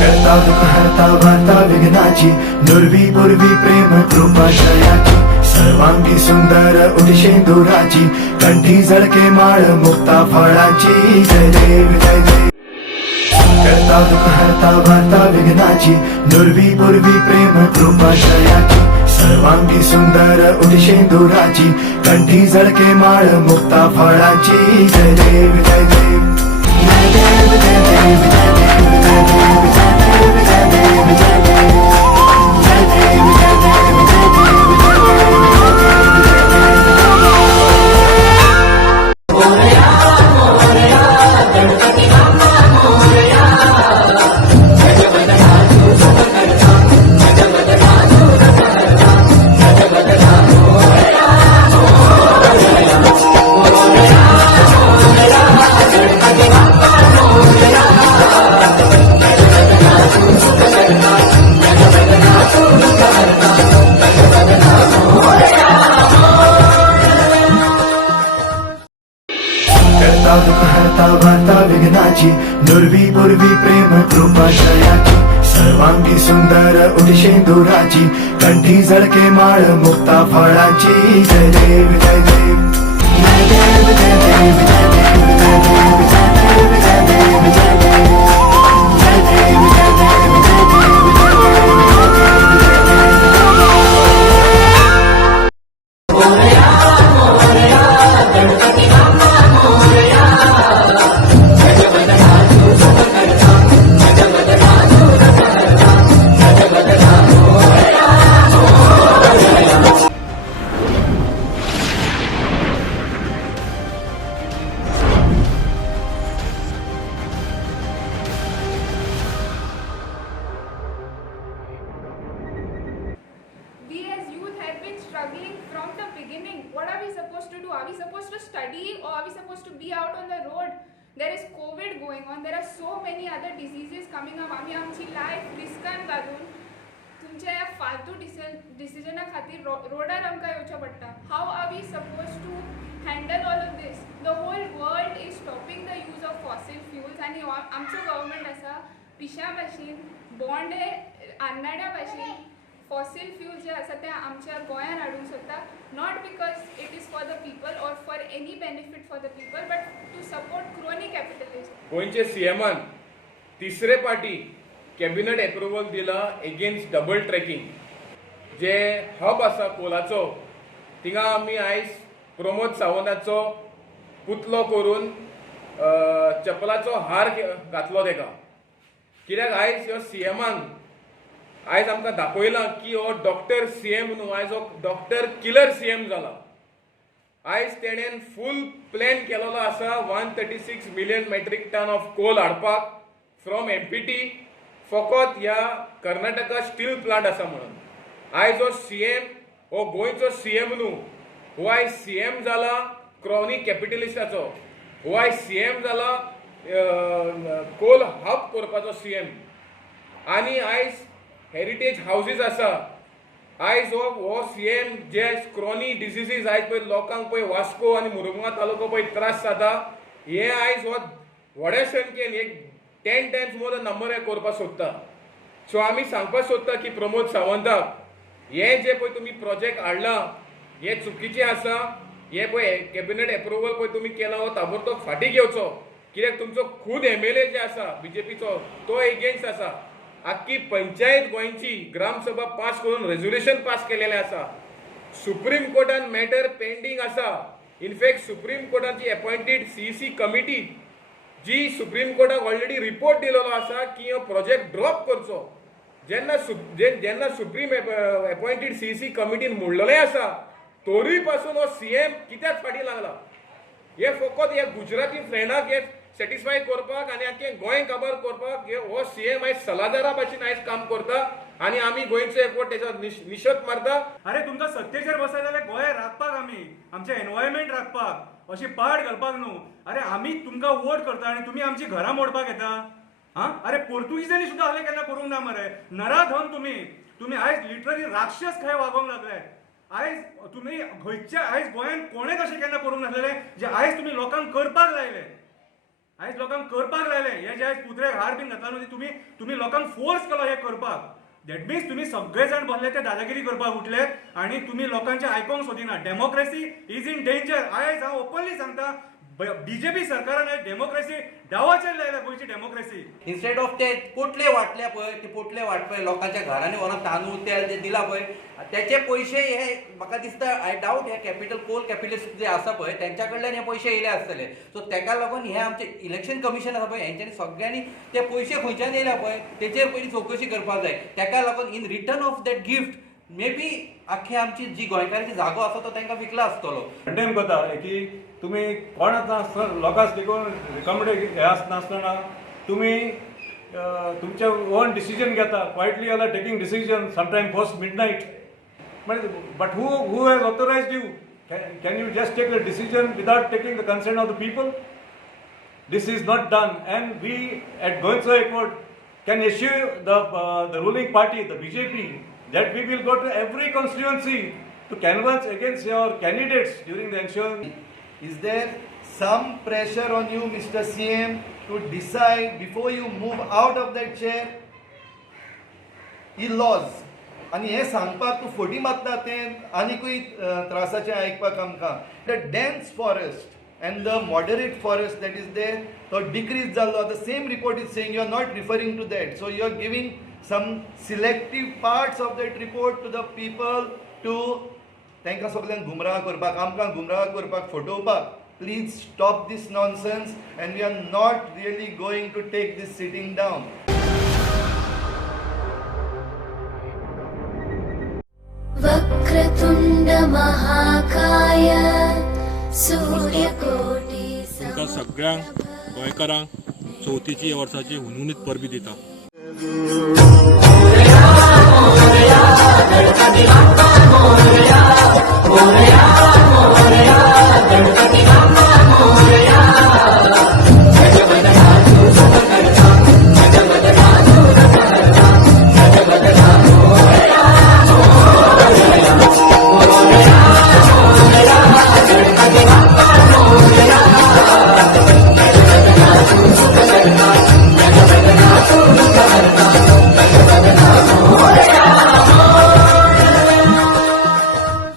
करता दुःख हरता वार्ता विघ्नाची नुरवी पूर्वी प्रेम कृपाशयाची सर्वांगी सुंदर उदिशेंदुराची कंठी झळके माळ मुक्ता फळाची जय देव जय देव करता दुःख हरता वार्ता विघ्नाची नुरवी पूर्वी प्रेम कृपाशयाची सर्वांगी सुंदर उदिशेंदुराची कंठी झळके माळ मुक्ता फळाची जय देव जय देव जय देव जय देव जय देव जय देव जय देव जय देव जय देव जय देव जय देव जय करता दुःख हरता वार्ता विघ्नाची नुरवी पूर्वी प्रेम कृपाशयाची सर्वांगी सुंदर उदिशेंदुराची कंठी झळके माळ मुक्ता फळाची जय देव जय देव जय देव जय देव जय देव जय देव जय देव जय देव जय देव जय देव जय देव जय देव जय We as youth have been struggling from the beginning. What are we supposed to do? Are we supposed to study or are we supposed to be out on the road? There is COVID going on. There are so many other diseases coming up. आम्ही आमची life रिस्कान घालून तुमच्या या फालतू डिसिजना खातीर रोडार आमकां येवचें पडटा. How are we supposed to handle all of this? The whole world is stopping the use of fossil fuels आणि आमचो गव्हर्मेंट आसा पिशा भाशेन बॉन्ड आन्नाड्या भाशेन फॉसिल फ्यूल जे आसा ते आमच्या गोंयान हाडूंक सोदता not because it is for the people or for any benefit for the people but to support crony capitalism. गोंयचे सीएमान तिसरे पाटी कॅबिनेट एप्रुवल दिला एगेन्स्ट डबल ट्रॅकिंग जे हब आसा कोलाचो थिंगा आमी आयज प्रमोद सावंताचो पुतलो करून चपलाचो हार घातलो तेका कित्याक आयज ह्यो सीएमान आयज आमकां दाखयलां की हो डॉक्टर सीएम न्हू आयज हो डॉक्टर किलर सीएम जाला. आयज तेणेन फूल प्लॅन केलेलो आसा 136 million metric ton of coal हाडपाक फ्रॉम एमपीटी फकत ह्या कर्नाटका स्टील प्लांट आसा म्हणून. आयज हो सीएम हो गोंयचो सीएम न्हू हो आयज सीएम जाला क्रॉनिक कॅपिटलिस्टाचो. हो आयज सीएम जाला कोल हब करपाचो सीएम. आनी आयज हेरिटेज हाऊसेस आसा आयज हो सीएम जे क्रॉनी डिसीजीस आयज पळय लोकांक पळय वास्को आनी मुरुगांव तालुको पळय त्रास जाता हे आयज हो व्हड्या संख्येन एक 10 टायम्स मोर द नंबर हे करपाक सोदता. सो आमी सांगपाक सोदता की प्रमोद सावंताक हे जे पळय तुमी प्रोजेक्ट हाडला हे चुकीचे आसा. हे पळय कॅबिनेट एप्रुवल पळय तुमी केला हो ताबडतोब फाटीं घेवचो कित्याक तुमचो खूद एमएलए जे आसा बीजेपीचो तो एगेन्स्ट आसा. आख्खी पंचायत गोंयची ग्रामसभा पास करून रेझोल्युशन पास केलेले आसा. सुप्रीम कोर्टान मॅटर पेंडींग आसा. इनफॅक्ट सुप्रीम कोर्टाची अपॉइंटेड सीईसी कमिटी जी सुप्रीम कोर्टाक ऑलरेडी रिपोर्ट दिलेलो आसा की हो प्रोजेक्ट ड्रॉप करचो. जेन्ना सुप्रीम अपॉइंटेड सीईसी कमिटीन म्हणलेलें आसा तोरूय पासून हो सीएम कित्याक फाटीं लागला. हे फकत हे गुजराती फ्रेंडाक हे सॅटिस्फाय करपाक आनी आख्खें गोंय काबार करपाक हो सीएम आयज सलादारा भाशेन आयज काम करता आनी आमी गोंयचो एकवट तेचो निशेध मारता. अरे तुमकां सत्तेचेर बसय जाल्यार गोंय राखपाक आमी आमचें एनवायरमेंट राखपाक अशी पाड घालपाक न्हू. अरे आमी तुमकां वोट करता आनी तुमी आमची घरां मोडपाक येता. हां अरे पोर्तुगीजांनी सुद्दां हालें केन्ना करूंक ना मरे. नराधम तुमी आयज लिटरली राक्षस खंय वागोंक लागले. आयज तुमी खंयच्या आयज गोंयान कोणेच अशें केन्ना करूंक नासलेलें जे आयज तुमी लोकांक करपाक लायले. आयज लोकांक करपाक लायले हे जे आयज पुतळ्याक हार बीन घातला न्हू तुम्ही लोकांक फोर्स केलो हे करपाक. दॅट मिन्स तुम्ही सगळे जाण बसले ते दादागिरी करपाक उठले आणि तुम्ही लोकांचे आयकोंक सोदिना. Democracy is in danger. आयज हांव ओपनली सांगता बीजेपी सरकारान डेमोक्रेसी डावाचेर लायल्या गोंयची डेमोक्रेसी. इन्स्टेड ऑफ ते पोटले वाटले पळय ते पोटले वाटपय लोकांच्या घरांनी व्हरून तांदूळ तेल जे दिला पळय त्याचे पयशे हे म्हाका दिसता आय डावट हे कॅपिटल कोल कॅपिटलिस्ट जे आसा पळय त्यांच्या कडल्यान हे पयशे येयले आसतले. सो तेका लागून हे आमचे इलेक्शन कमिशन आसा पळय हेंच्यांनी सगळ्यांनी ते पयशे खंयच्यान येयल्या पळय तेचेर पयलीं चवकशी करपाक जाय. तेका लागून in return of that gift may be आख्खी आमची जी गोंयकारांची जागो आसा तो तांकां विकला आसतलो. कंडेम करता की तुम्ही कोणाच लोकांस देखून रिकमेंड हे नासतना तुम्ही तुमचे ओन डिसिजन घेता quietly are taking decision sometime post midnight. But who has authorised you? Can you just take the decision without taking the consent of the people? This is not done, and we at Goensa Accord can assure the ruling party, the BJP, that we will go to every constituency to canvass against your candidates during the election. Is there some pressure on you, Mr. CM, to decide before you move out of that chair? He laws आणि हे सांगपाक तूं forty मारता तें आनीकूय त्रासाचें आयकपाक आमकां. The dense forest and the moderate forest that is there, so decrease jallo. The same report is saying you are not referring to that. So you are giving some selective parts of that report to the people to तांकां सगळ्यांक गुमराह करपाक, आमकां गुमराह करपाक, फटोवपाक. Please stop this nonsense, and we are not really going to take this sitting down. Vakratunda महाकाय सूर्यकोटी तुमकां सगळ्यांक गोंयकारांक चवथीची वर्साची हुनहुनीत परबी दिता.